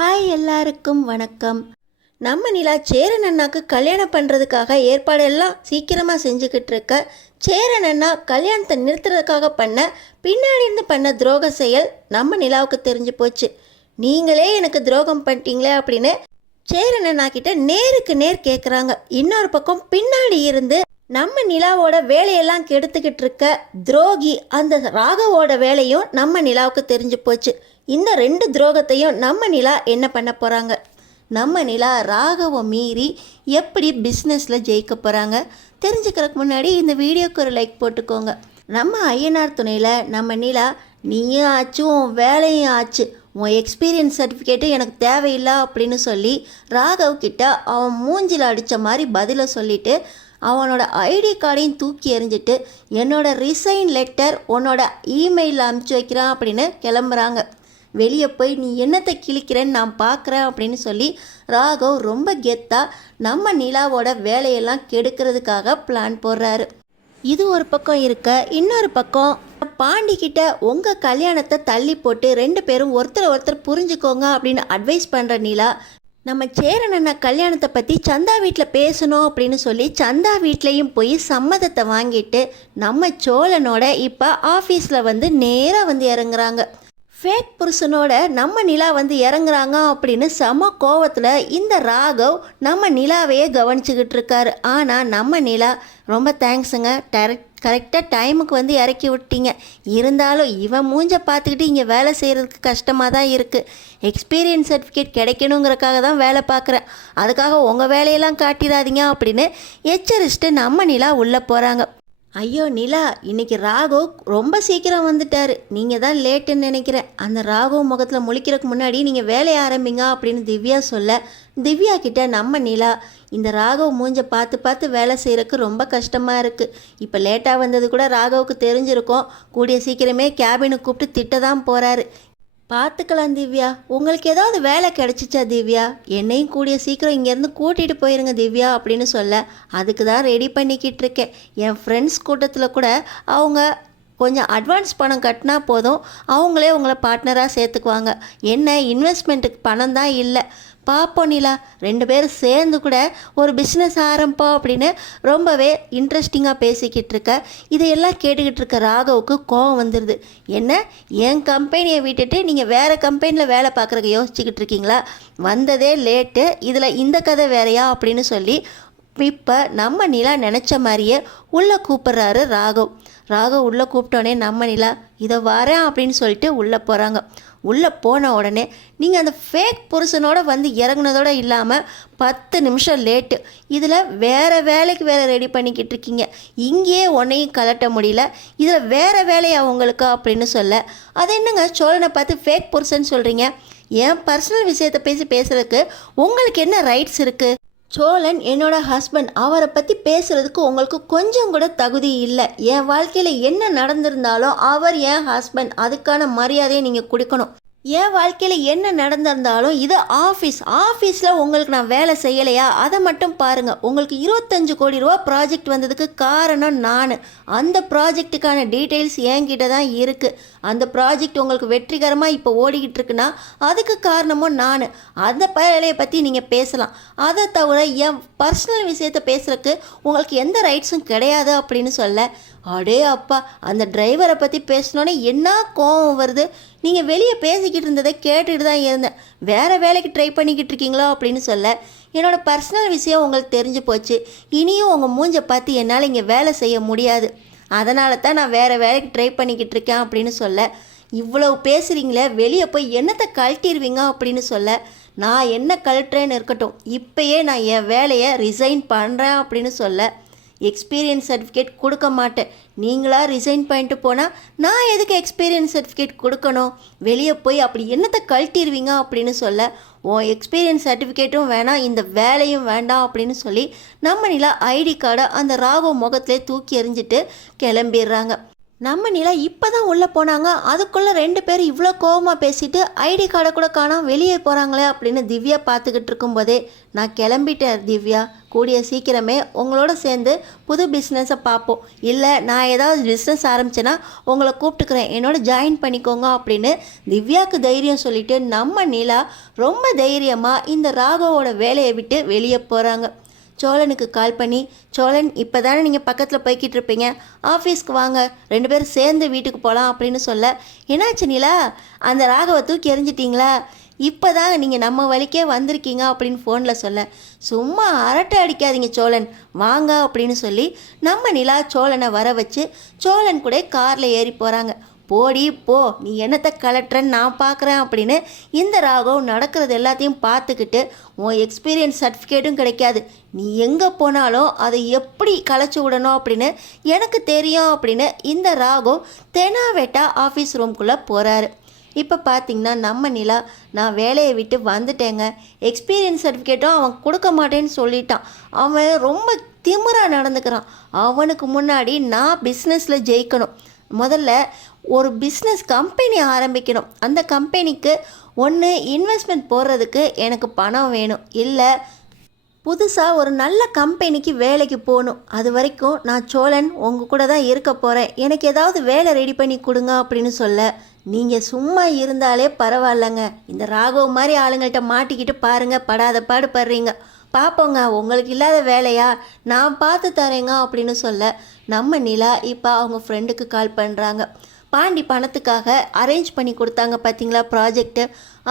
Hi எல்லாருக்கும் வணக்கம். நம்ம நிலா சேரன் அண்ணாக்கு கல்யாணம் பண்ணுறதுக்காக ஏற்பாடெல்லாம் சீக்கிரமாக செஞ்சுக்கிட்டு இருக்க, சேரன் அண்ணா கல்யாணத்தை நிறுத்துறதுக்காக பின்னாடி இருந்து பண்ண துரோக செயல் நம்ம நிலாவுக்கு தெரிஞ்சு போச்சு. நீங்களே எனக்கு துரோகம் பண்ணிட்டீங்களே அப்படின்னு சேரன் அண்ணா கிட்ட நேருக்கு நேர் கேட்குறாங்க. இன்னொரு பக்கம் பின்னாடி இருந்து நம்ம நிலாவோட வேலையெல்லாம் கெடுத்துக்கிட்டு இருக்க துரோகி அந்த ராகவோட வேலையும் நம்ம நிலாவுக்கு தெரிஞ்சு போச்சு. இந்த ரெண்டு துரோகத்தையும் நம்ம நிலா என்ன பண்ண போகிறாங்க? நம்ம நிலா ராகவை மீறி எப்படி பிஸ்னஸில் ஜெயிக்க போகிறாங்க? தெரிஞ்சுக்கிறதுக்கு முன்னாடி இந்த வீடியோக்கு ஒரு லைக் போட்டுக்கோங்க. நம்ம ஐயனார் துணையில் நம்ம நிலா, நீயும் ஆச்சு உன் வேலையும் ஆச்சு, உன் எக்ஸ்பீரியன்ஸ் சர்டிஃபிகேட்டு எனக்கு தேவையில்லை அப்படின்னு சொல்லி ராகவ் கிட்ட அவன் மூஞ்சில் அடித்த மாதிரி பதிலை சொல்லிவிட்டு அவனோட ஐடி கார்டையும் தூக்கி எறிஞ்சிட்டு என்னோட ரிசைன் லெட்டர் உன்னோட இமெயிலில் அனுப்பிச்சி வைக்கிறான் அப்படின்னு கிளம்புறாங்க. வெளியே போய் நீ என்னத்தை கிழிக்கிறேன்னு நான் பார்க்குறேன் அப்படின்னு சொல்லி ராகவ் ரொம்ப கெத்தாக நம்ம நிலாவோட வேலையெல்லாம் கெடுக்கிறதுக்காக பிளான் போடுறாரு. இது ஒரு பக்கம் இருக்க, இன்னொரு பக்கம் பாண்டிக்கிட்ட உங்கள் கல்யாணத்தை தள்ளி போட்டு ரெண்டு பேரும் ஒருத்தர் புரிஞ்சுக்கோங்க அப்படின்னு அட்வைஸ் பண்ணுற நிலா, நம்ம சேரன் அண்ணா கல்யாணத்தை பற்றி சந்தா வீட்டில் பேசணும் அப்படின்னு சொல்லி சந்தா வீட்லேயும் போய் சம்மதத்தை வாங்கிட்டு நம்ம சோழனோட இப்போ ஆஃபீஸில் நேராக இறங்குறாங்க. ஃபேக் புருஷனோட நம்ம நிலா இறங்குறாங்க அப்படின்னு செம கோவத்தில் இந்த ராகவ் நம்ம நிலாவையே கவனிச்சுக்கிட்டு இருக்காரு. ஆனால் நம்ம நிலா, ரொம்ப தேங்க்ஸுங்க, கரெக்டாக டைமுக்கு இறக்கி விட்டீங்க. இருந்தாலும் இவன் மூஞ்ச பார்த்துக்கிட்டு இங்கே வேலை செய்கிறதுக்கு கஷ்டமாக தான் இருக்குது. எக்ஸ்பீரியன்ஸ் சர்டிஃபிகேட் கிடைக்கணுங்கிறக்காக தான் வேலை பார்க்குறேன், அதுக்காக உங்கள் வேலையெல்லாம் காட்டிடாதீங்க அப்படின்னு எச்சரிச்சுட்டு நம்ம நிலா உள்ளே போகிறாங்க. ஐயோ நிலா, இன்றைக்கி ராகவ் ரொம்ப சீக்கிரம் வந்துட்டார், நீங்கள் தான் லேட்டுன்னு நினைக்கிறேன். அந்த ராகவ் முகத்தில் முழிக்கிறதுக்கு முன்னாடி நீங்கள் வேலையை ஆரம்பிங்க அப்படின்னு திவ்யா சொல்ல, திவ்யா கிட்ட நம்ம நிலா, இந்த ராகவ் மூஞ்சை பார்த்து வேலை செய்கிறதுக்கு ரொம்ப கஷ்டமாக இருக்குது. இப்போ லேட்டாக வந்தது கூட ராகவுக்கு தெரிஞ்சிருக்கும். கூடிய சீக்கிரமே கேபினுக்கு கூப்பிட்டு திட்ட தான் போகிறாரு. பார்த்துக்கலாம் திவ்யா, உங்களுக்கு ஏதாவது வேலை கிடச்சிச்சா திவ்யா? என்னையும் கூடிய சீக்கிரம் இங்கேருந்து கூட்டிகிட்டு போயிருங்க திவ்யா அப்படின்னு சொல்ல, அதுக்கு தான் ரெடி பண்ணிக்கிட்டு இருக்கேன். என் ஃப்ரெண்ட்ஸ் கூட்டத்தில் கூட அவங்க கொஞ்சம் அட்வான்ஸ் பணம் கட்டினா போதும், அவங்களே உங்களை பார்ட்னராக சேர்த்துக்குவாங்க. என்ன, இன்வெஸ்ட்மெண்ட்டுக்கு பணம் தான் இல்லை. பார்ப்போம் நிலா, ரெண்டு பேரும் சேர்ந்து கூட ஒரு பிஸ்னஸ் ஆரம்பிப்போம் அப்படின்னு ரொம்பவே இன்ட்ரெஸ்டிங்காக பேசிக்கிட்டு இருக்க. இதையெல்லாம் கேட்டுக்கிட்டு இருக்க ராகவுக்கு கோவம் வந்துடுது. என்ன, என் கம்பெனியை விட்டுட்டு நீங்கள் வேறு கம்பெனியில் வேலை பார்க்குறக்கு யோசிச்சுக்கிட்டு இருக்கீங்களா? வந்ததே லேட்டு, இதில் இந்த கதை வேறையா அப்படின்னு சொல்லி இப்போ நம்ம நிலா நினச்ச மாதிரியே உள்ளே கூப்பிட்றாரு ராகவ். ராகவ் உள்ளே கூப்பிட்டோன்னே நம்ம நிலா, இதை வரேன் அப்படின்னு சொல்லிட்டு உள்ளே போகிறாங்க. உள்ளே போன உடனே நீங்கள் அந்த ஃபேக் புருஷனோட இறங்குனதோடு இல்லாமல் 10 நிமிஷம் லேட்டு, இதில் வேறு வேலைக்கு வேறு ரெடி பண்ணிக்கிட்டு இருக்கீங்க. இங்கேயே ஒன்றையும் கலட்ட முடியல, இதில் வேறு வேலையா உங்களுக்கு அப்படின்னு சொல்ல, அது என்னங்க சோழனை பார்த்து ஃபேக் புருஷன் சொல்கிறீங்க? என் பர்சனல் விஷயத்தை பேசுகிறதுக்கு உங்களுக்கு என்ன ரைட்ஸ் இருக்குது? சோழன் என்னோட ஹஸ்பண்ட், அவரை பற்றி பேசுகிறதுக்கு உங்களுக்கு கொஞ்சம் கூட தகுதி இல்லை. என் வாழ்க்கையில் என்ன நடந்திருந்தாலும் அவர் என் ஹஸ்பண்ட், அதுக்கான மரியாதையை நீங்கள் கொடுக்கணும். என் வாழ்க்கையில் என்ன நடந்திருந்தாலும் இது ஆஃபீஸில் உங்களுக்கு நான் வேலை செய்யலையா அதை மட்டும் பாருங்கள். உங்களுக்கு 25 கோடி ரூபா ப்ராஜெக்ட் வந்ததுக்கு காரணம் நான். அந்த ப்ராஜெக்ட்டுக்கான டீட்டெயில்ஸ் என்கிட்ட தான் இருக்குது. அந்த ப்ராஜெக்ட் உங்களுக்கு வெற்றிகரமாக இப்போ ஓடிக்கிட்டு இருக்குன்னா அதுக்கு காரணமும் நான். அந்த வேலையை பற்றி நீங்கள் பேசலாம். அதை தவிர என் பர்சனல் விஷயத்தை பேசுகிறதுக்கு உங்களுக்கு எந்த ரைட்ஸும் கிடையாது அப்படின்னு சொல்ல, அடே அப்பா, அந்த டிரைவரை பற்றி பேசினோன்னே என்ன கோவம் வருது. நீங்கள் வெளியே பேசிக்கிட்டு இருந்ததை கேட்டுட்டு தான் இருந்தேன். வேறு வேலைக்கு ட்ரை பண்ணிக்கிட்டு இருக்கீங்களோ அப்படின்னு சொல்ல, என்னோடய பர்சனல் விஷயம் உங்களுக்கு தெரிஞ்சு போச்சு. இனியும் உங்கள் மூஞ்சை பார்த்து என்னால் இங்கே வேலை செய்ய முடியாது, அதனால தான் நான் வேறு வேலைக்கு ட்ரை பண்ணிக்கிட்டு இருக்கேன் அப்படின்னு சொல்ல, இவ்வளவு பேசுகிறீங்களே, வெளியே போய் என்னத்தை கழட்டிடுவீங்க அப்படின்னு சொல்ல, நான் என்ன கழட்டுறேன்னு இருக்கட்டும், இப்போயே நான் என் வேலையை ரிசைன் பண்ணுறேன் அப்படின்னு சொல்ல, எக்ஸ்பீரியன்ஸ் சர்டிஃபிகேட் கொடுக்க மாட்டேன். நீங்களாக ரிசைன் பண்ணிட்டு போனால் நான் எதுக்கு எக்ஸ்பீரியன்ஸ் சர்டிஃபிகேட் கொடுக்கணும்? வெளியே போய் அப்படி என்னத்தை கழட்டிடுவீங்க அப்படின்னு சொல்ல, உன் எக்ஸ்பீரியன்ஸ் சர்டிஃபிகேட்டும் வேணாம், இந்த வேலையும் வேண்டாம் அப்படின்னு சொல்லி நம்ம நிலா ஐடி கார்டை அந்த ராகவ் முகத்திலே தூக்கி எறிஞ்சிட்டு கிளம்பிடுறாங்க. நம்ம நிலா இப்போ தான் உள்ளே போனாங்க, அதுக்குள்ளே ரெண்டு பேரும் இவ்வளோ கோவமாக பேசிட்டு ஐடி கார்டை கூட காணாம வெளியே போகிறாங்களே அப்படின்னு திவ்யா பார்த்துக்கிட்டு இருக்கும்போதே, நான் கிளம்பிட்டேன் திவ்யா, கூடிய சீக்கிரமே உங்களோட சேர்ந்து புது பிஸ்னஸை பார்ப்போம். இல்லை நான் ஏதாவது பிஸ்னஸ் ஆரம்பிச்சேன்னா உங்களை கூப்பிட்டுக்கிறேன், என்னோட ஜாயின் பண்ணிக்கோங்க அப்படின்னு திவ்யாவுக்கு தைரியம் சொல்லிவிட்டு நம்ம நிலா ரொம்ப தைரியமாக இந்த ராகவோட வேலையை விட்டு வெளியே போகிறாங்க. சோழனுக்கு கால் பண்ணி, சோழன் இப்போ தானே நீங்கள் பக்கத்தில் போய்கிட்டு இருப்பீங்க, ஆஃபீஸ்க்கு வாங்க, 2 பேரும் சேர்ந்து வீட்டுக்கு போகலாம் அப்படின்னு சொல்ல, என்னாச்சு நிலா, அந்த ராகவை தூக்கி எறிஞ்சிட்டிங்களா, இப்போ தாங்க நீங்கள் நம்ம வழிக்கே வந்திருக்கீங்க அப்படின்னு ஃபோனில் சொல்ல, சும்மா அரட்டை அடிக்காதீங்க சோழன், வாங்க அப்படின்னு சொல்லி நம்ம நிலா சோழனை வர வச்சு சோழன் கூட காரில் ஏறி போகிறாங்க. போடி போ, நீ என்னத்தை கலட்டுறன்னு நான் பார்க்குறேன் அப்படின்னு இந்த ராகவ் நடக்கிறது எல்லாத்தையும் பார்த்துக்கிட்டு, உன் எக்ஸ்பீரியன்ஸ் சர்டிஃபிகேட்டும் கிடைக்காது, நீ எங்கே போனாலும் அதை எப்படி களைச்சி விடணும் அப்படின்னு எனக்கு தெரியும் அப்படின்னு இந்த ராகவ் தெனாவேட்டா ஆஃபீஸ் ரூம்குள்ளே போகிறாரு. இப்போ பார்த்திங்கன்னா நம்ம நிலா, நான் வேலையை விட்டு வந்துட்டேங்க, எக்ஸ்பீரியன்ஸ் சர்டிஃபிகேட்டும் அவன் கொடுக்க மாட்டேன்னு சொல்லிட்டான், அவன் ரொம்ப திமிராக நடந்துக்கிறான், அவனுக்கு முன்னாடி நான் பிஸ்னஸில் ஜெயிக்கணும், முதல்ல ஒரு பிஸ்னஸ் கம்பெனி ஆரம்பிக்கணும், அந்த கம்பெனிக்கு ஒன்று இன்வெஸ்ட்மெண்ட் போடுறதுக்கு எனக்கு பணம் வேணும், இல்லை புதுசாக ஒரு நல்ல கம்பெனிக்கு வேலைக்கு போகணும், அது வரைக்கும் நான் சோழன் உங்கள் கூட தான் இருக்க போகிறேன், எனக்கு ஏதாவது வேலை ரெடி பண்ணி கொடுங்க அப்படின்னு சொல்ல, நீங்கள் சும்மா இருந்தாலே பரவாயில்லைங்க, இந்த ராகவ் மாதிரி ஆளுங்கள்ட்ட மாட்டிக்கிட்டு பாருங்கள் படாத பாடு படுறீங்க, பார்ப்போங்க உங்களுக்கு இல்லாத வேலையா, நான் பார்த்து தரேங்க அப்படின்னு சொல்ல, நம்ம நிலா இப்போ அவங்க ஃப்ரெண்டுக்கு கால் பண்ணுறாங்க. பாண்டி பணத்துக்காக அரேஞ்ச் பண்ணி கொடுத்தாங்க பார்த்தீங்களா ப்ராஜெக்ட்டு,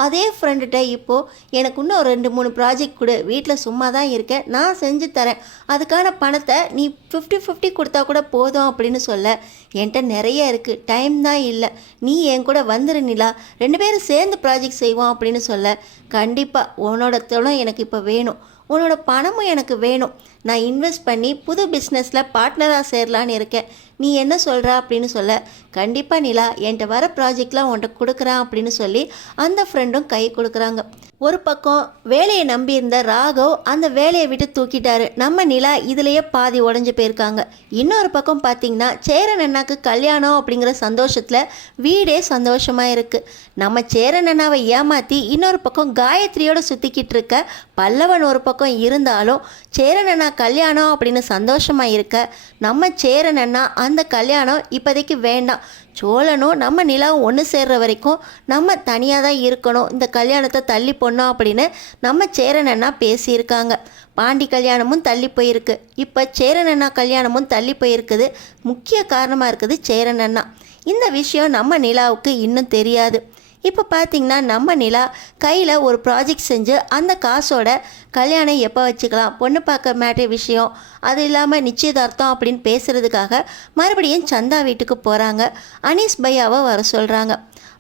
அதே ஃப்ரெண்டுகிட்ட இப்போது எனக்கு இன்னும் 2-3 ப்ராஜெக்ட் கொடு, வீட்டில் சும்மா தான் இருக்கேன், நான் செஞ்சு தரேன், அதுக்கான பணத்தை நீ 50-50 கொடுத்தா கூட போதும் அப்படின்னு சொல்ல, என்கிட்ட நிறைய இருக்குது, டைம் தான் இல்லை, நீ என் கூட வந்துரு நிலா, 2 பேரும் சேர்ந்து ப்ராஜெக்ட் செய்வோம் அப்படின்னு சொல்ல, கண்டிப்பாக உன்னோட தொழில் எனக்கு இப்போ வேணும், உன்னோட பணமும் எனக்கு வேணும், நான் இன்வெஸ்ட் பண்ணி புது பிஸ்னஸில் பார்ட்னராக சேரலான்னு இருக்கேன், நீ என்ன சொல்கிற அப்படின்னு சொல்ல, கண்டிப்பாக நிலா என்கிட்ட வர ப்ராஜெக்ட்லாம் உன்கிட்ட கொடுக்குறான் அப்படின்னு சொல்லி அந்த ஃப்ரெண்டும் கை கொடுக்குறாங்க. ஒரு பக்கம் வேலையை நம்பியிருந்த ராகவ் அந்த வேலையை விட்டு தூக்கிட்டாரு, நம்ம நிலா இதிலேயே பாதி உடஞ்சி போயிருக்காங்க. இன்னொரு பக்கம் பார்த்திங்கன்னா சேரன் அண்ணாக்கு கல்யாணம் அப்படிங்கிற சந்தோஷத்தில் வீடே சந்தோஷமாக இருக்குது. நம்ம சேரன் அண்ணாவை ஏமாற்றி இன்னொரு பக்கம் காயத்ரியோடு சுற்றிக்கிட்டு இருக்க பல்லவன் ஒரு பக்கம் இருந்தாலும் சேரன் அண்ணா கல்யாணம் அப்படின்னு சந்தோஷமாக இருக்க, நம்ம சேரன் அண்ணா அந்த கல்யாணம் இப்போதைக்கு வேண்டாம், சோழனும் நம்ம நிலாவும் ஒன்று சேர்ற வரைக்கும் நம்ம தனியாக தான் இருக்கணும், இந்த கல்யாணத்தை தள்ளி போடணும் அப்படின்னு நம்ம சேரன் அண்ணா பேசியிருக்காங்க. பாண்டி கல்யாணமும் தள்ளி போயிருக்கு, இப்போ சேரன் அண்ணா கல்யாணமும் தள்ளி போயிருக்குது. முக்கிய காரணமாக இருக்குது சேரன் அண்ணா. இந்த விஷயம் நம்ம நிலாவுக்கு இன்னும் தெரியாது. இப்போ பார்த்திங்கன்னா நம்ம நிலா கையில் ஒரு ப்ராஜெக்ட் செஞ்சு அந்த காசோட கல்யாணம் எப்போ வச்சுக்கலாம், பொண்ணு பார்க்க மேட்டே விஷயம், அது இல்லாமல் நிச்சயதார்த்தம் அப்படின்னு பேசுகிறதுக்காக மறுபடியும் சந்தா வீட்டுக்கு போகிறாங்க. அனீஸ் பையாவை வர சொல்கிறாங்க.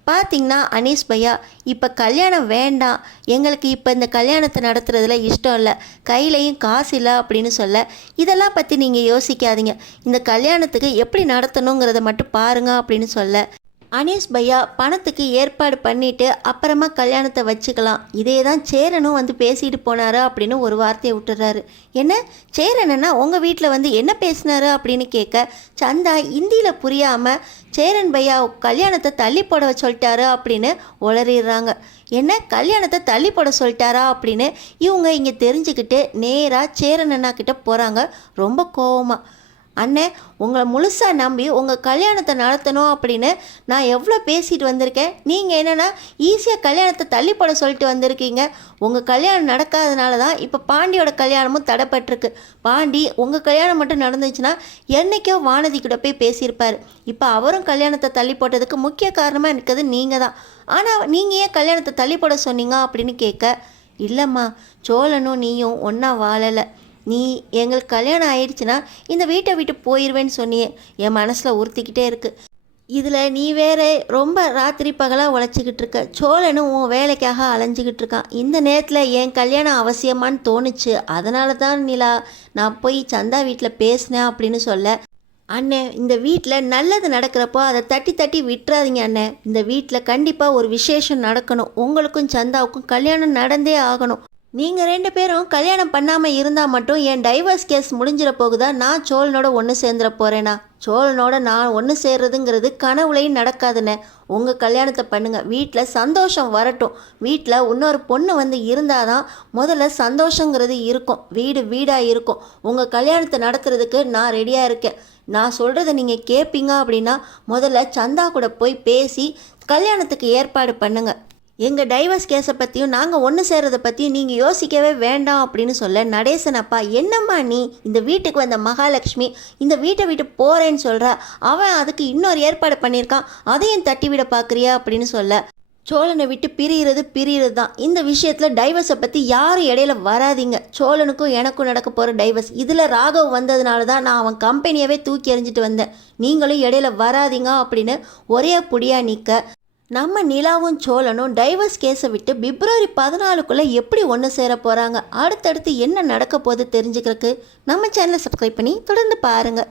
பார்த்திங்கன்னா அனீஸ் பையா, இப்போ கல்யாணம் வேண்டாம், எங்களுக்கு இப்போ இந்த கல்யாணத்தை நடத்துறதுல இஷ்டம் இல்லை, கையிலையும் காசு இல்லை அப்படின்னு சொல்ல, இதெல்லாம் பற்றி நீங்கள் யோசிக்காதீங்க, இந்த கல்யாணத்துக்கு எப்படி நடத்தணுங்கிறத மட்டும் பாருங்க அப்படின்னு சொல்ல, அனீஸ் பையா பணத்துக்கு ஏற்பாடு பண்ணிவிட்டு அப்புறமா கல்யாணத்தை வச்சுக்கலாம், இதே தான் சேரனும் வந்து பேசிட்டு போனாரு அப்படின்னு ஒரு வார்த்தையை விட்டுறாரு. என்ன சேரனா உங்கள் வீட்டில் வந்து என்ன பேசினாரு அப்படின்னு கேட்க, சந்தா இந்தியில் புரியாமல் சேரன் பையா கல்யாணத்தை தள்ளி போட சொல்லிட்டாரு அப்படின்னு உளறிடுறாங்க. என்ன கல்யாணத்தை தள்ளி போட சொல்லிட்டாரா அப்படின்னு இவங்க இங்கே தெரிஞ்சுக்கிட்டு நேராக சேரன் அண்ணா கிட்ட போகிறாங்க ரொம்ப கோவமாக. அண்ணே, உங்களை முழுசாக நம்பி உங்கள் கல்யாணத்தை நடத்தணும் அப்படின்னு நான் எவ்வளோ பேசிட்டு வந்திருக்கேன், நீங்கள் என்னென்னா ஈஸியாக கல்யாணத்தை தள்ளி போட சொல்லிட்டு வந்திருக்கீங்க, உங்கள் கல்யாணம் நடக்காதனால தான் இப்போ பாண்டியோட கல்யாணமும் தடைப்பட்டிருக்கு, பாண்டி உங்கள் கல்யாணம் மட்டும் நடந்துச்சுன்னா என்றைக்கோ வானதி கூட போய் பேசியிருப்பார், இப்போ அவரும் கல்யாணத்தை தள்ளி போட்டதுக்கு முக்கிய காரணமாக இருக்கிறது நீங்கள் தான், ஆனால் நீங்கள் ஏன் கல்யாணத்தை தள்ளி போட சொன்னீங்க அப்படின்னு கேட்க, இல்லைம்மா சோழனும் நீயும் ஒன்றா வாழலை, நீ எங்களுக்கு கல்யாணம் ஆயிடுச்சுன்னா இந்த வீட்டை விட்டு போயிடுவேன்னு சொன்னியே, என் மனசில் உறுத்திக்கிட்டே இருக்குது, இதில் நீ வேற ரொம்ப ராத்திரி பகலாக உழைச்சிக்கிட்டு இருக்க, சோழனும் உன் வேலைக்காக அலைஞ்சிக்கிட்டு இருக்கான், இந்த நேரத்தில் என் கல்யாணம் அவசியமானு தோணுச்சு, அதனால தான் நிலா நான் போய் சந்தா வீட்டில் பேசினேன் அப்படின்னு சொல்ல, அண்ணே இந்த வீட்டில் நல்லது நடக்கிறப்போ அதை தட்டி தட்டி விட்டுறாதீங்க அண்ணே, இந்த வீட்டில் கண்டிப்பாக ஒரு விசேஷம் நடக்கணும், உங்களுக்கும் சந்தாவுக்கும் கல்யாணம் நடந்தே ஆகணும், நீங்கள் 2 பேரும் கல்யாணம் பண்ணாமல் இருந்தால் மட்டும் என் டைவர்ஸ் கேஸ் முடிஞ்சிட போகுதா? நான் சோழனோட ஒன்று சேர்ந்துட போகிறேனா? சோழனோட நான் ஒன்று சேர்றதுங்கிறது கனவுலையும் நடக்காதுண்ணே. உங்கள் கல்யாணத்தை பண்ணுங்கள், வீட்டில் சந்தோஷம் வரட்டும். வீட்டில் இன்னொரு பொண்ணு வந்து இருந்தால் தான் முதல்ல சந்தோஷங்கிறது இருக்கும், வீடு வீடாக இருக்கும். உங்கள் கல்யாணத்தை நடத்துறதுக்கு நான் ரெடியாக இருக்கேன். நான் சொல்கிறத நீங்கள் கேட்பீங்க அப்படின்னா முதல்ல சந்தா கூட போய் பேசி கல்யாணத்துக்கு ஏற்பாடு பண்ணுங்கள். எங்கள் டைவர்ஸ் கேஸை பற்றியும் நாங்கள் ஒன்று சேர்றதை பற்றியும் நீங்கள் யோசிக்கவே வேண்டாம் அப்படின்னு சொல்ல, நடேசன் அப்பா, என்னம்மா நீ இந்த வீட்டுக்கு வந்த மகாலட்சுமி இந்த வீட்டை விட்டு போகிறேன்னு சொல்கிற, அவன் அதுக்கு இன்னொரு ஏற்பாடு பண்ணியிருக்கான், அதையும் தட்டி விட பார்க்குறியா அப்படின்னு சொல்ல, சோழனை விட்டு பிரிகிறது தான். இந்த விஷயத்தில் டைவர்ஸை பற்றி யாரும் இடையில வராதிங்க. சோழனுக்கும் எனக்கும் நடக்க போகிற டைவர்ஸ், இதில் ராகவ் வந்ததுனால தான் நான் அவன் கம்பெனியவே தூக்கி எறிஞ்சிட்டு வந்தேன். நீங்களும் இடையில வராதிங்க அப்படின்னு ஒரே புடியாக நிற்க, நம்ம நிலாவும் சோழனும் டைவர்ஸ் கேஸை விட்டு பிப்ரவரி 14க்குள்ளே எப்படி ஒன்று சேர போகிறாங்க, அடுத்தடுத்து என்ன நடக்க போகுது தெரிஞ்சுக்கிறதுக்கு நம்ம சேனலை சப்ஸ்கிரைப் பண்ணி தொடர்ந்து பாருங்கள்.